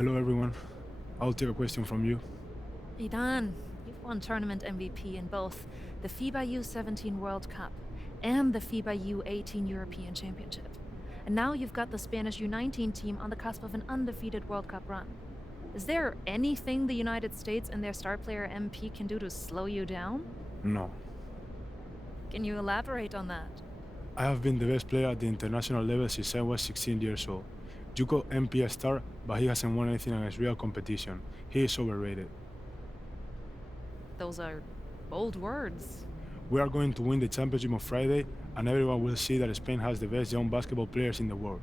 Hello, everyone. I'll take a question from you. Idan, you've won tournament MVP in both the FIBA U17 World Cup and the FIBA U18 European Championship. And now you've got the Spanish U19 team on the cusp of an undefeated World Cup run. Is there anything the United States and their star player MP can do to slow you down? No. Can you elaborate on that? I have been the best player at the international level since I was 16 years old. You call MP a star, but he hasn't won anything against real competition. He is overrated. Those are bold words. We are going to win the championship on Friday, and everyone will see that Spain has the best young basketball players in the world.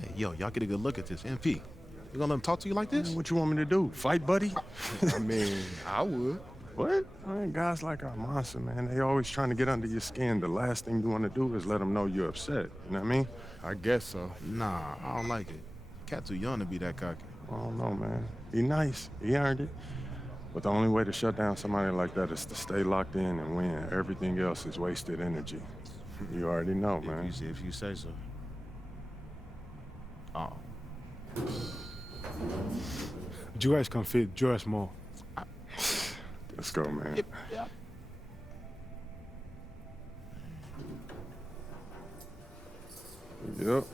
Hey, yo, y'all get a good look at this. MP, you gonna let him talk to you like this? What you want me to do? Fight, buddy? I mean, I would. What? Man, guys like our monster, man, they always trying to get under your skin. The last thing you want to do is let them know you're upset. You know what I mean? I guess so. Nah, I don't like it. Cat too young to be that cocky. I don't know, man. He nice. He earned it. But the only way to shut down somebody like that is to stay locked in and win. Everything else is wasted energy. You already know, man. If you say so. Oh. You guys can fit, you're small. Let's go, man. Yep. Yep.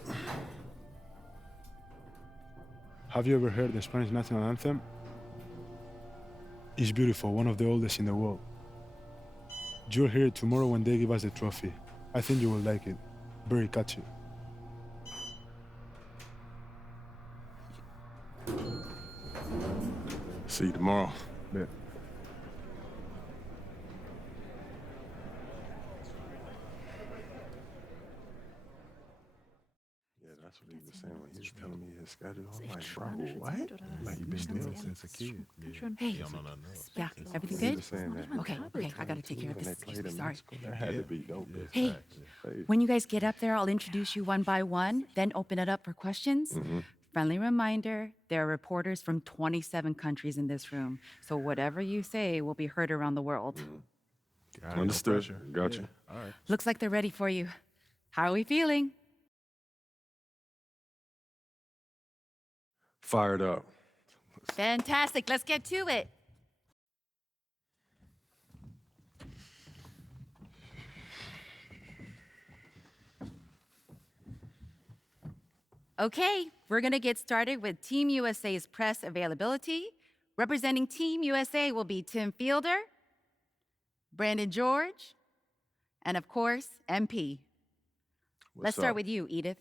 Have you ever heard the Spanish national anthem? It's beautiful, one of the oldest in the world. You'll hear it tomorrow when they give us the trophy. I think you will like it. Very catchy. See you tomorrow. Bet. Yeah, that's what he was saying when he was telling me his schedule. I'm like, bro, what? Like, you been ill since a kid. Hey, yeah, everything He good? was saying that. Okay, I gotta take care of When this. they played Excuse me, in sorry. Mexico, that had to be dope. Hey, when you guys get up there, I'll introduce you one by one, then open it up for questions. Friendly reminder, there are reporters from 27 countries in this room, so whatever you say will be heard around the world. Understood. Gotcha. All right. Looks like they're ready for you. How are we feeling? Fired up. Fantastic, let's get to it. Okay, we're gonna get started with Team USA's press availability. Representing Team USA will be Tim Fielder, Brandon George, and of course, MP. Let's start with you, Edith.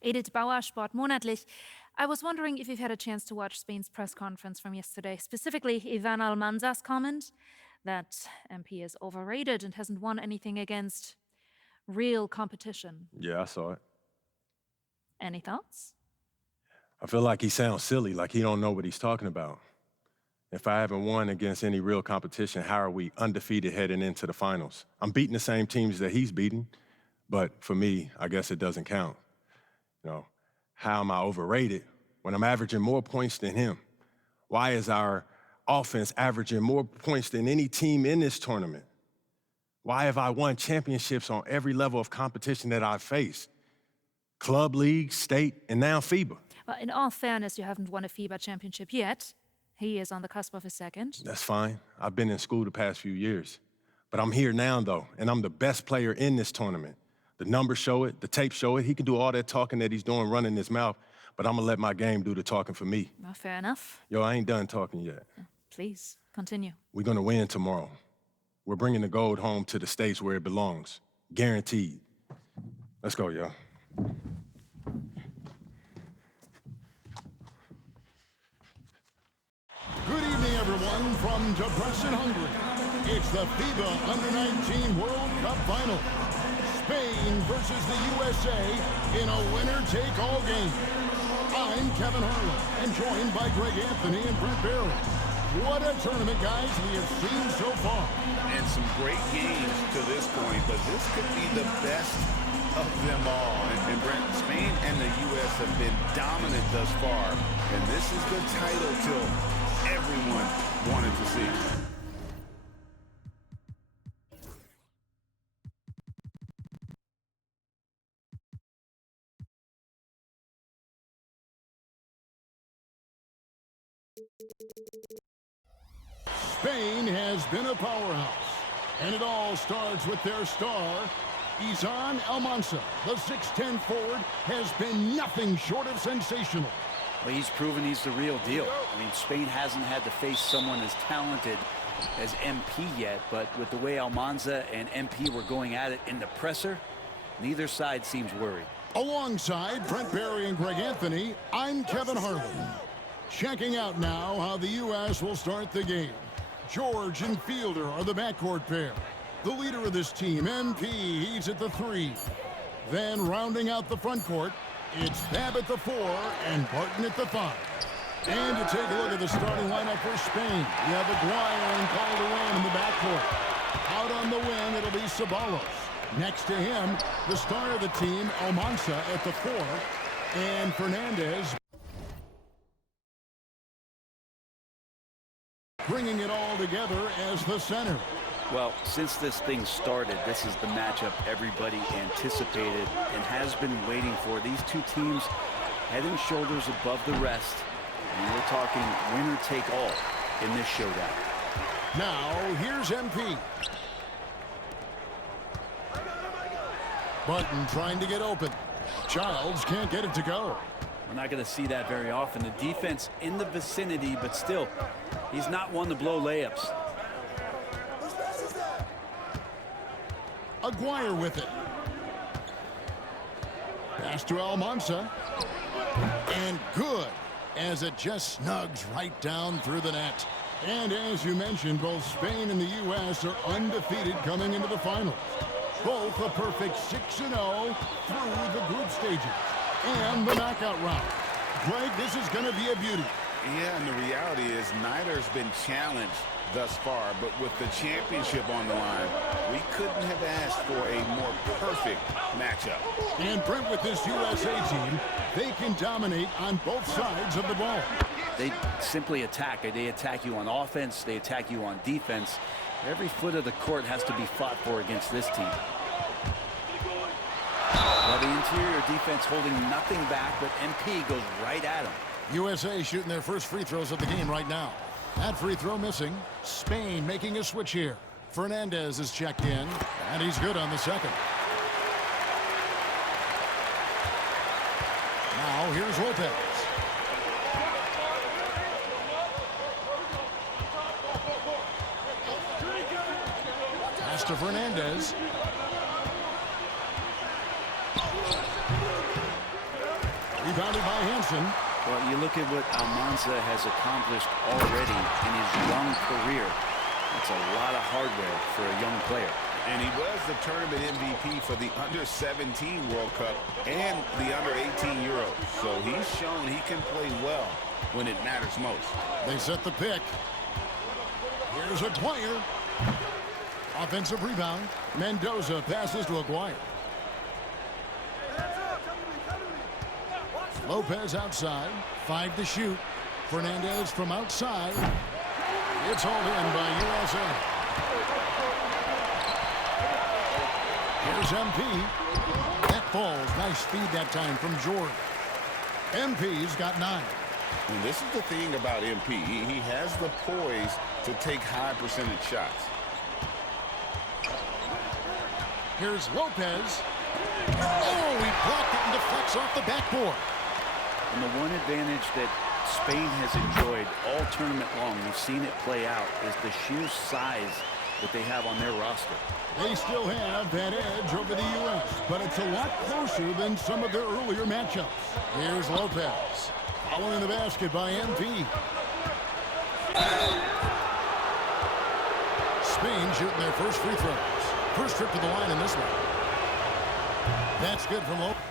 Edith Bauer, Sport Monatlich. I was wondering if you've had a chance to watch Spain's press conference from yesterday, specifically Ivan Almanza's comment that MP is overrated and hasn't won anything against real competition. Yeah, I saw it. Any thoughts? I feel like he sounds silly, like he don't know what he's talking about. If I haven't won against any real competition, how are we undefeated heading into the finals? I'm beating the same teams that he's beating, but for me, I guess it doesn't count. You know, how am I overrated when I'm averaging more points than him? Why is our offense averaging more points than any team in this tournament? Why have I won championships on every level of competition that I've faced? Club, league, state, and now FIBA. Well, in all fairness, you haven't won a FIBA championship yet. He is on the cusp of a second. That's fine. I've been in school the past few years. But I'm here now, though, and I'm the best player in this tournament. The numbers show it, the tapes show it. He can do all that talking that he's doing, running his mouth, but I'm gonna let my game do the talking for me. Well, fair enough. Yo, I ain't done talking yet. Please, continue. We're gonna win tomorrow. We're bringing the gold home to the States where it belongs. Guaranteed. Let's go, y'all. Good evening, everyone, from Debrecen, Hungary. It's the FIBA Under-19 World Cup Final. Spain versus the USA in a winner-take-all game. I'm Kevin Harlan, and joined by Greg Anthony and Brent Barry. What a tournament, guys, we have seen so far. And some great games to this point, but this could be the best of them all. And Brent, Spain and the U.S. have been dominant thus far, and this is the title till everyone wanted to see. Spain has been a powerhouse, and it all starts with their star, Izan Almansa. The 6'10 forward has been nothing short of sensational. Well, he's proven he's the real deal. I mean, Spain hasn't had to face someone as talented as MP yet, but with the way Almanza and MP were going at it in the presser, neither side seems worried. Alongside Brent Barry and Greg Anthony, I'm Kevin Harlan. Checking out now how the U.S. will start the game. George and Fielder are the backcourt pair. The leader of this team, MP, he's at the 3. Then rounding out the front court, it's Babb at the 4 and Barton at the 5. And to take a look at the starting lineup for Spain, you have Aguirre and Calderon in the backcourt. Out on the wing, it'll be Ceballos. Next to him, the star of the team, Almansa at the 4, and Fernandez bringing it all together as the center. Well, since this thing started, this is the matchup everybody anticipated and has been waiting for. These two teams head and shoulders above the rest. And we're talking winner take all in this showdown. Now, here's MP. Button trying to get open. Childs can't get it to go. We're not going to see that very often. The defense in the vicinity, but still, he's not one to blow layups. Aguirre with it. Pass to Almansa. And good, as it just snugs right down through the net. And as you mentioned, both Spain and the U.S. are undefeated coming into the finals. Both a perfect 6-0 through the group stages and the knockout round. Greg, this is going to be a beauty. Yeah, and the reality is neither has been challenged thus far, but with the championship on the line, we couldn't have asked for a more perfect matchup. And Brent, with this USA team, they can dominate on both sides of the ball. They simply attack. They attack you on offense. They attack you on defense. Every foot of the court has to be fought for against this team. Well, the interior defense holding nothing back, but MP goes right at him. USA shooting their first free throws of the game right now. That free throw missing. Spain making a switch here. Fernandez is checked in, and he's good on the second. Now here's Lopez. Pass to Fernandez. Rebounded by Hansen. Well, you look at what Almanza has accomplished already in his young career. That's a lot of hardware for a young player. And he was the tournament MVP for the Under-17 World Cup and the Under-18 Euros. So he's shown he can play well when it matters most. They set the pick. Here's Aguirre. Offensive rebound. Mendoza passes to Aguirre. Lopez outside. 5 to shoot. Fernandez from outside. It's hauled in by USA. Here's MP. That falls. Nice feed that time from Jordan. MP's got 9. And this is the thing about MP. He has the poise to take high percentage shots. Here's Lopez. Oh, he blocked it and deflects off the backboard. And the one advantage that Spain has enjoyed all tournament long, we've seen it play out, is the sheer size that they have on their roster. They still have that edge over the U.S., but it's a lot closer than some of their earlier matchups. Here's Lopez. Following the basket by MP. Spain shooting their first free throws. First trip to the line in this one. That's good from Lopez.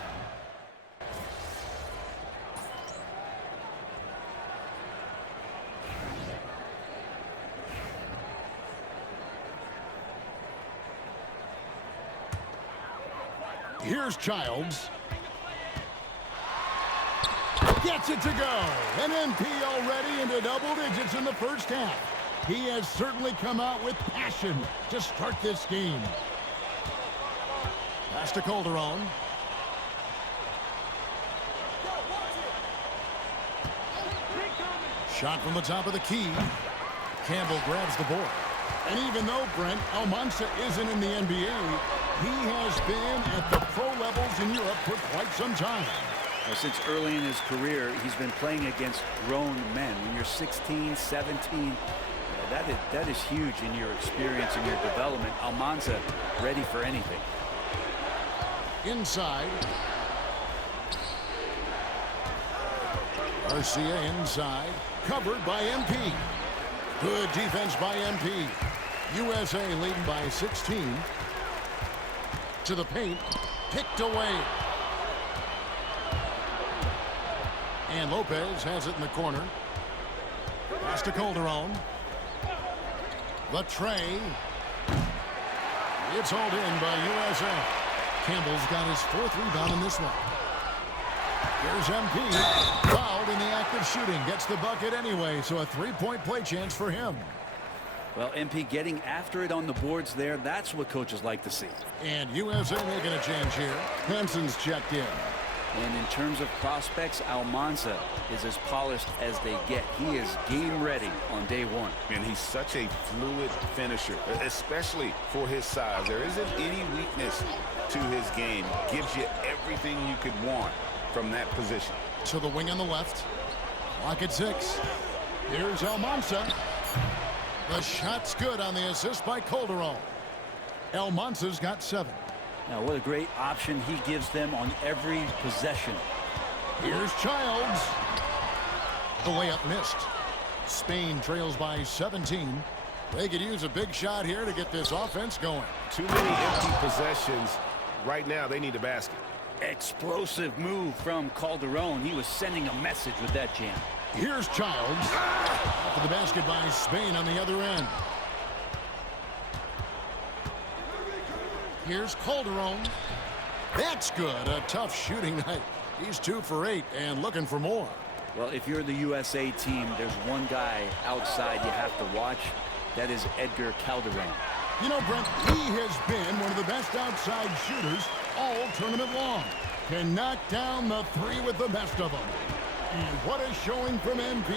Here's Childs. Gets it to go. And MP already into double digits in the first half. He has certainly come out with passion to start this game. Pass to Calderon. Shot from the top of the key. Campbell grabs the board. And even though, Brent, Almanza isn't in the NBA, he has been at the pro levels in Europe for quite some time. Well, since early in his career, he's been playing against grown men. When you're 16, 17, that is huge in your experience and your development. Almanza ready for anything. Inside. Garcia inside. Covered by MP. Good defense by MP. USA leading by 16. To the paint. Picked away. And Lopez has it in the corner. Pass to Calderon. The tray. It's hauled in by USA. Campbell's got his 4th rebound in this one. Here's MP. Fouled in the act of shooting. Gets the bucket anyway, so a 3-point play chance for him. Well, MP getting after it on the boards there, that's what coaches like to see. And USA making a change here. Hanson's checked in. And in terms of prospects, Almanza is as polished as they get. He is game ready on day one. And he's such a fluid finisher, especially for his size. There isn't any weakness to his game. Gives you everything you could want from that position. To the wing on the left. Clock at 6. Here's Almanza. The shot's good on the assist by Calderon. Almanza's got 7. Now, what a great option he gives them on every possession. Here's Childs. The layup missed. Spain trails by 17. They could use a big shot here to get this offense going. Too many empty possessions. Right now, they need a basket. Explosive move from Calderon. He was sending a message with that jam. Here's Childs. Off of the basket by Spain on the other end. Here's Calderon. That's good. A tough shooting night. He's 2 for 8 and looking for more. Well, if you're the USA team, there's one guy outside you have to watch. That is Edgar Calderon. You know, Brent, he has been one of the best outside shooters all tournament long. Can knock down the 3 with the best of them. And what a showing from MP.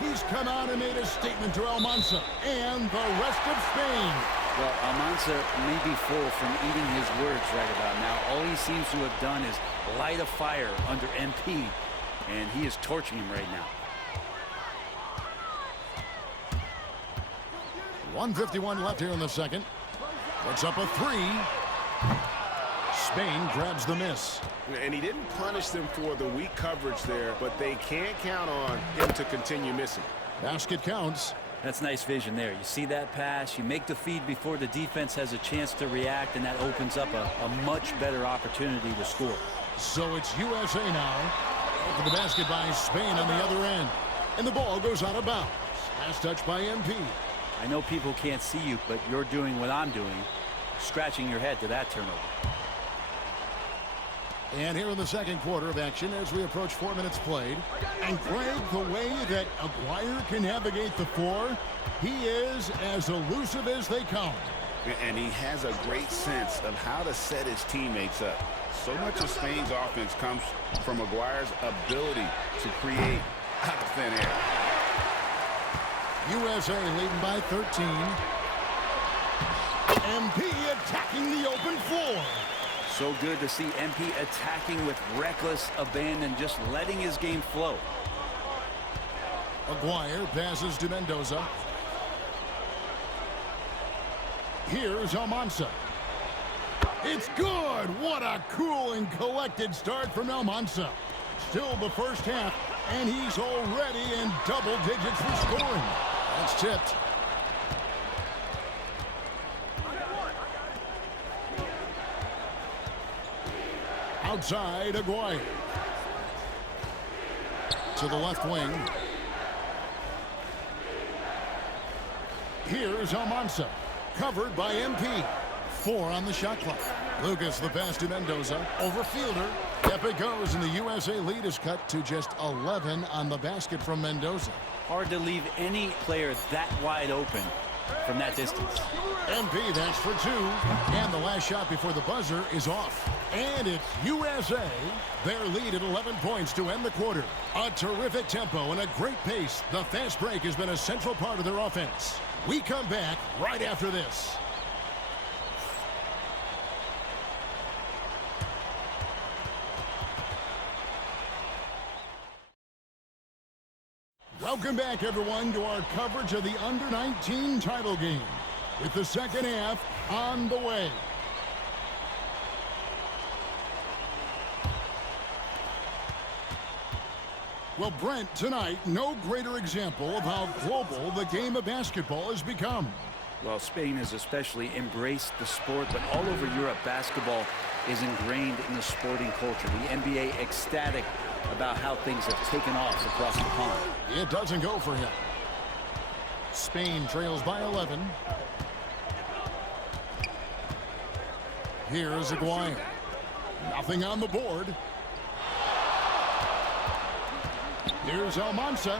He's come out and made a statement to Almanza and the rest of Spain. Well, Almanza may be full from eating his words right about now. All he seems to have done is light a fire under MP, and he is torching him right now. 1:51 left here in the second. Puts up a 3. Spain grabs the miss. And he didn't punish them for the weak coverage there, but they can't count on him to continue missing. Basket counts. That's nice vision there. You see that pass, you make the feed before the defense has a chance to react, and that opens up a much better opportunity to score. So it's USA now. For the basket by Spain on the other end. And the ball goes out of bounds. Last touch by MP. I know people can't see you, but you're doing what I'm doing, scratching your head to that turnover. And here in the second quarter of action as we approach 4 minutes played. And Greg, the way that Aguirre can navigate the floor, he is as elusive as they come. And he has a great sense of how to set his teammates up. So much of Spain's offense comes from Aguirre's ability to create out of thin air. USA leading by 13. MP attacking the open floor. So good to see MP attacking with reckless abandon, just letting his game flow. Aguirre passes to Mendoza. Here's Almanza. It's good. What a cool and collected start from Almanza. Still the first half, and he's already in double digits for scoring. That's tipped. Outside, Aguirre. To the left wing. Here's Almanza. Covered by MP. 4 on the shot clock. Lucas the pass to Mendoza. Over Fielder. Up it goes, and the USA lead is cut to just 11 on the basket from Mendoza. Hard to leave any player that wide open from that distance. MP, that's for two. And the last shot before the buzzer is off. And it's USA. Their lead at 11 points to end the quarter. A terrific tempo and a great pace. The fast break has been a central part of their offense. We come back right after this. Welcome back, everyone, to our coverage of the Under-19 title game, with the second half on the way. Well, Brent, tonight, no greater example of how global the game of basketball has become. Well, Spain has especially embraced the sport, but all over Europe, basketball is ingrained in the sporting culture. The NBA ecstatic about how things have taken off across the pond. It doesn't go for him. Spain trails by 11. Here's Aguirre. Nothing on the board. Here's Almanza.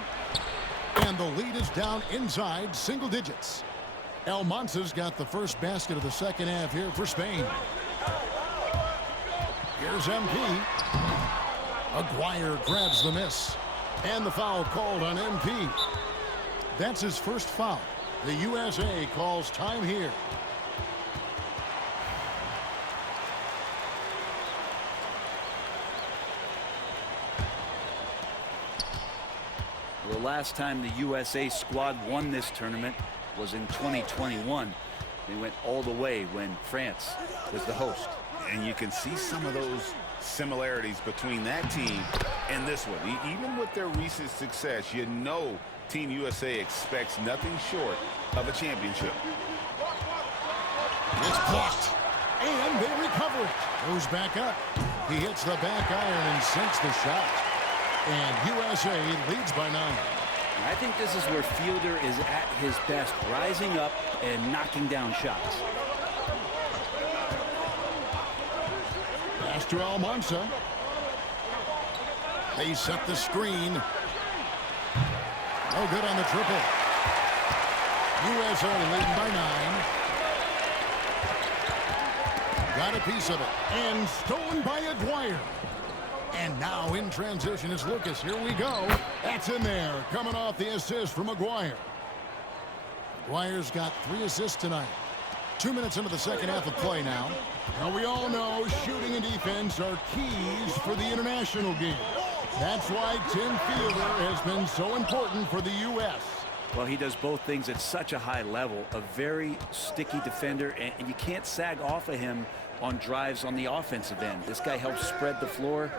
And the lead is down inside single digits. Almanza's got the first basket of the second half here for Spain. Here's MP. Aguirre grabs the miss. And the foul called on MP. That's his first foul. The USA calls time here. The last time the USA squad won this tournament was in 2021. They went all the way when France was the host. And you can see some of those similarities between that team and this one. Even with their recent success, you know Team USA expects nothing short of a championship. It's blocked. And they recover it. Goes back up. He hits the back iron and sinks the shot. And USA leads by 9. I think this is where Fielder is at his best, rising up and knocking down shots. Pass to Almanza. They set the screen. No good on the triple. USA leading by 9. Got a piece of it. And stolen by Aguirre. And now in transition is Lucas. Here we go. That's in there. Coming off the assist from Aguirre. Aguirre's got 3 assists tonight. 2 minutes into the second half of play now. Now we all know shooting and defense are keys for the international game. That's why Tim Fielder has been so important for the U.S. Well, he does both things at such a high level. A very sticky defender, and you can't sag off of him on drives on the offensive end. This guy helps spread the floor,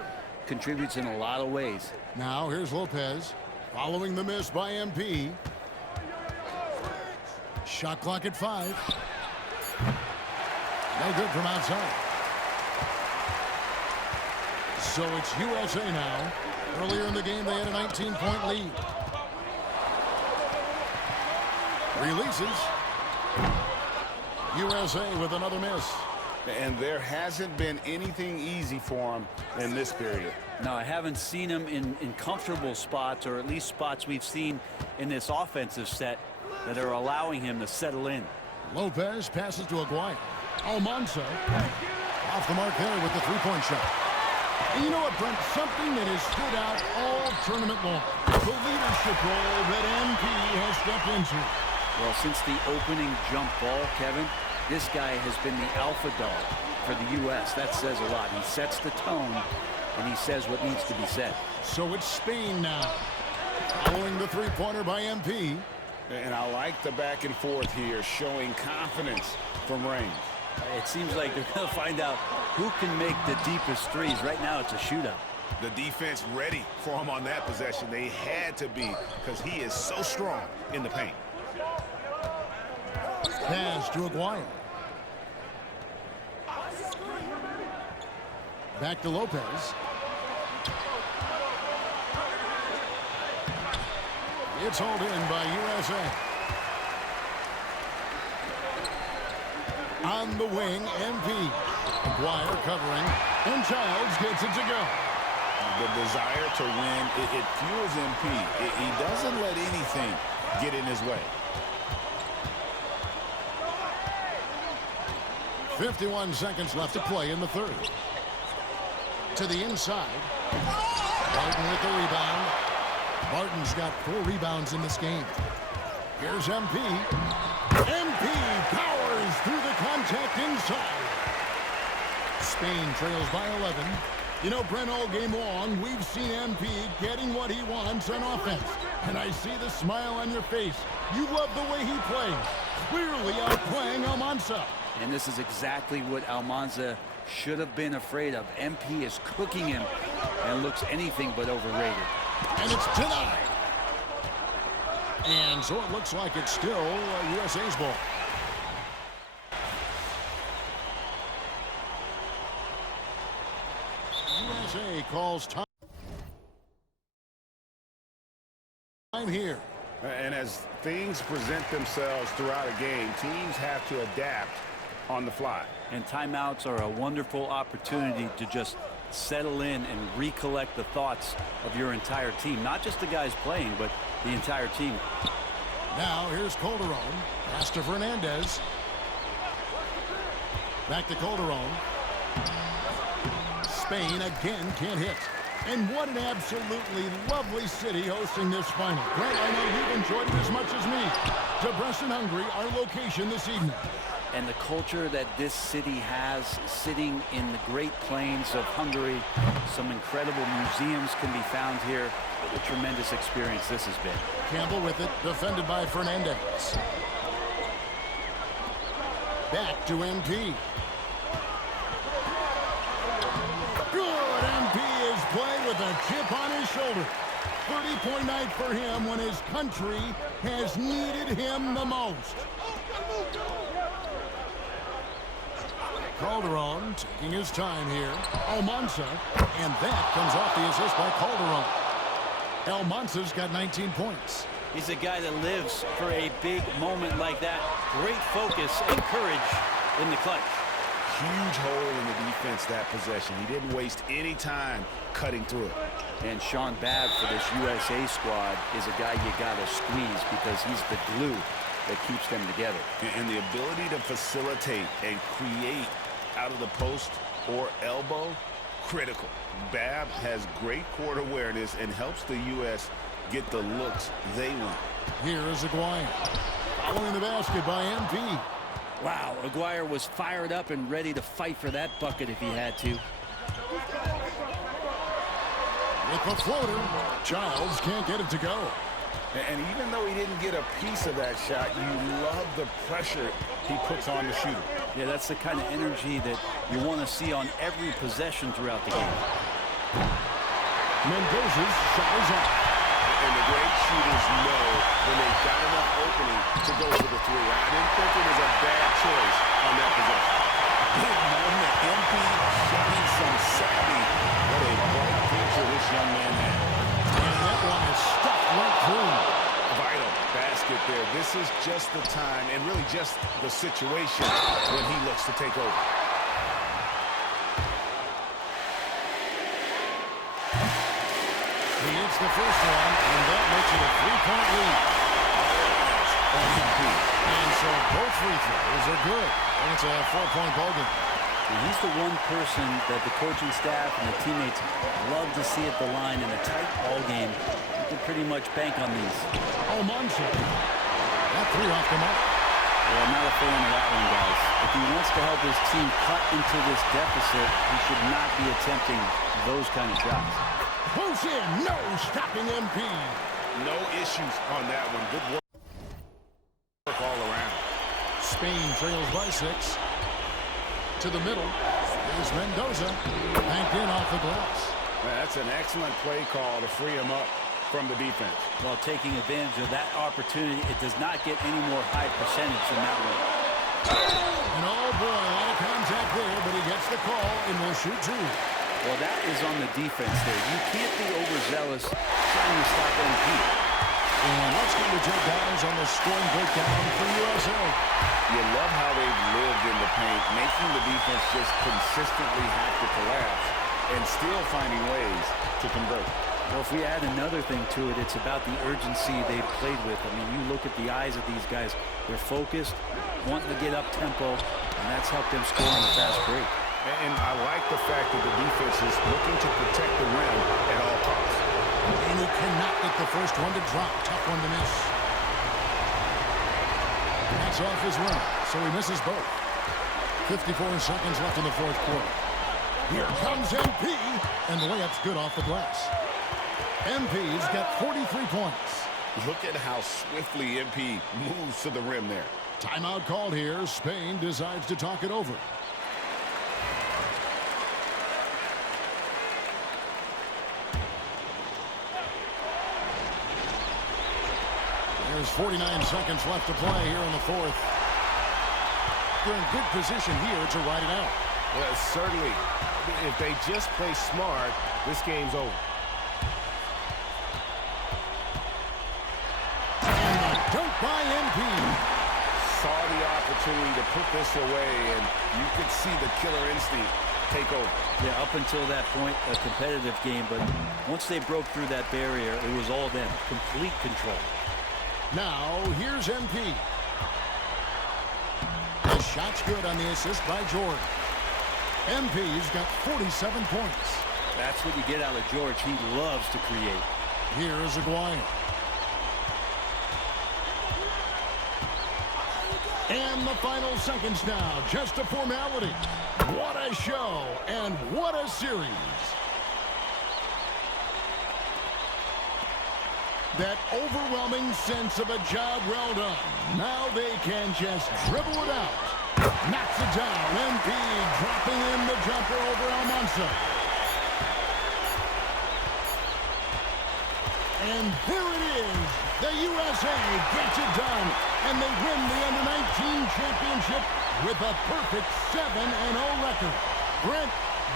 contributes in a lot of ways. Now here's Lopez following the miss by MP. Shot clock at 5. No good from outside. So it's USA now. Earlier in the game they had a 19-point lead. Releases. USA with another miss. And there hasn't been anything easy for him in this period. No, I haven't seen him in comfortable spots, or at least spots we've seen in this offensive set that are allowing him to settle in. Lopez passes to Aguirre. Almanza off the mark there with the three-point shot. And you know what, Brent? Something that has stood out all tournament long. The leadership role that MP has stepped into. Well, since the opening jump ball, Kevin, this guy has been the alpha dog for the U.S. That says a lot. He sets the tone, and he says what needs to be said. So it's Spain now. Following the three-pointer by MP. And I like the back and forth here, showing confidence from range. It seems like they're going to find out who can make the deepest threes. Right now, it's a shootout. The defense ready for him on that possession. They had to be, because he is so strong in the paint. Pass to Aguirre. Back to Lopez. It's hauled in by USA. On the wing, MP. Aguirre covering. And Childs gets it to go. The desire to win, it fuels MP. He doesn't let anything get in his way. 51 seconds left to play in the third. To the inside. Barton with the rebound. Barton's got 4 rebounds in this game. Here's MP. MP powers through the contact inside. Spain trails by 11. You know, Brent, all game long, we've seen MP getting what he wants on offense. And I see the smile on your face. You love the way he plays. Clearly outplaying Almanza. And this is exactly what Almanza should have been afraid of. MP is cooking him and looks anything but overrated. And it's denied. And so it looks like it's still USA's ball. USA calls time here. And as things present themselves throughout a game, teams have to adapt on the fly. And timeouts are a wonderful opportunity to just settle in and recollect the thoughts of your entire team. Not just the guys playing, but the entire team. Now here's Calderon. Pass to Fernandez. Back to Calderon. Spain again can't hit. And what an absolutely lovely city hosting this final. Grant, I know you've enjoyed it as much as me. Debrecen, Hungary, our location this evening. And the culture that this city has, sitting in the Great Plains of Hungary. Some incredible museums can be found here. A tremendous experience this has been. Campbell with it, defended by Fernandez. Back to MP. Good, MP is played with a chip on his shoulder. 30-point night for him when his country has needed him the most. Calderon taking his time here. Almanza, and that comes off the assist by Calderon. Almanza's got 19 points. He's a guy that lives for a big moment like that. Great focus and courage in the clutch. Huge hole in the defense that possession. He didn't waste any time cutting through it. And Sean Babb for this USA squad is a guy you got to squeeze because he's the glue that keeps them together. And the ability to facilitate and create out of the post or elbow, critical. Babb has great court awareness and helps the U.S. get the looks they want. Here is Aguirre. Following the basket by MP. Wow, Aguirre was fired up and ready to fight for that bucket if he had to. With the floater, Childs can't get it to go. And even though he didn't get a piece of that shot, you love the pressure he puts on the shooter. Yeah, that's the kind of energy that you want to see on every possession throughout the game. Mendoza's shot is up. And the great shooters know when they've got enough opening to go for the three. I didn't think it was a bad choice on that possession. Big moment. MP showing some savvy. What a bright future this young man had. And that one is stuck right through. Vital basket there. This is just the time and really just the situation when he looks to take over. He hits the first one, and that makes it a 3-point lead. And so both free throws are good. And it's a 4-point ball game. And he's the one person that the coaching staff and the teammates love to see at the line in a tight ball game. You can pretty much bank on these. Almanza. That three off the mark. Well, I'm not a fan of that one, guys. If he wants to help his team cut into this deficit, he should not be attempting those kind of shots. Push in, no stopping MP. No issues on that one. Good work all around. Spain trails by 6. To the middle is Mendoza. Banked in off the glass. That's an excellent play call to free him up from the defense. Well, taking advantage of that opportunity, it does not get any more high percentage than that one. And oh boy, a lot of contact there, but he gets the call and will shoot 2. Well, that is on the defense there. You can't be overzealous trying to stop MP. And let's go to Jed Downs on the scoring breakdown for USA. You love how they've lived in the paint, making the defense just consistently have to collapse and still finding ways to convert. Well, if we add another thing to it, it's about the urgency they've played with. I mean, you look at the eyes of these guys. They're focused, wanting to get up tempo, and that's helped them score on the fast break. And I like the fact that the defense is looking to protect the rim at all costs. And he cannot get the first one to drop. Tough one to miss. And that's off his run, so he misses both. 54 seconds left in the fourth quarter. Here comes MP, and the layup's good off the glass. MP's got 43 points. Look at how swiftly MP moves to the rim there. Timeout called here. Spain decides to talk it over. There's 49 seconds left to play here in the fourth. They're in good position here to ride it out. Well, certainly. If they just play smart, this game's over. And a dunk by MP. Saw the opportunity to put this away, and you could see the killer instinct take over. Yeah, up until that point, a competitive game, but once they broke through that barrier, it was all them. Complete control. Now, here's MP. The shot's good on the assist by George. MP's got 47 points. That's what you get out of George. He loves to create. Here is Aguirre. And the final seconds now, just a formality. What a show, and what a series. That overwhelming sense of a job well done. Now they can just dribble it out. Knocks it down. MP dropping in the jumper over Almanza. And there it is. The USA gets it done. And they win the Under-19 championship with a perfect 7-0 record. Brent,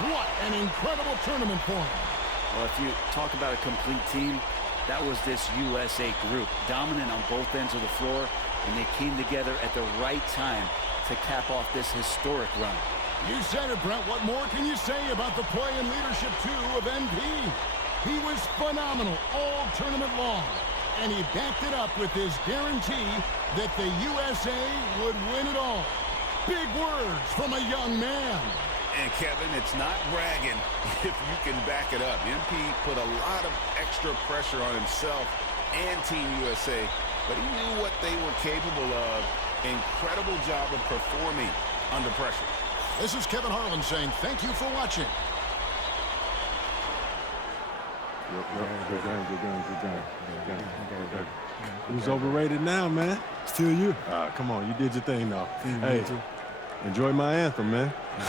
what an incredible tournament for them. Well, if you talk about a complete team, that was this USA group, dominant on both ends of the floor, and they came together at the right time to cap off this historic run. You said it, Brent. What more can you say about the play and leadership, too, of MP? He was phenomenal all tournament long, and he backed it up with his guarantee that the USA would win it all. Big words from a young man. And Kevin, it's not bragging if you can back it up. MP put a lot of extra pressure on himself and Team USA, but he knew what they were capable of. Incredible job of performing under pressure. This is Kevin Harlan saying thank you for watching. Good game. Who's overrated now, man? Still you. Come on, you did your thing, though. Hey, enjoy my anthem, man. Yeah.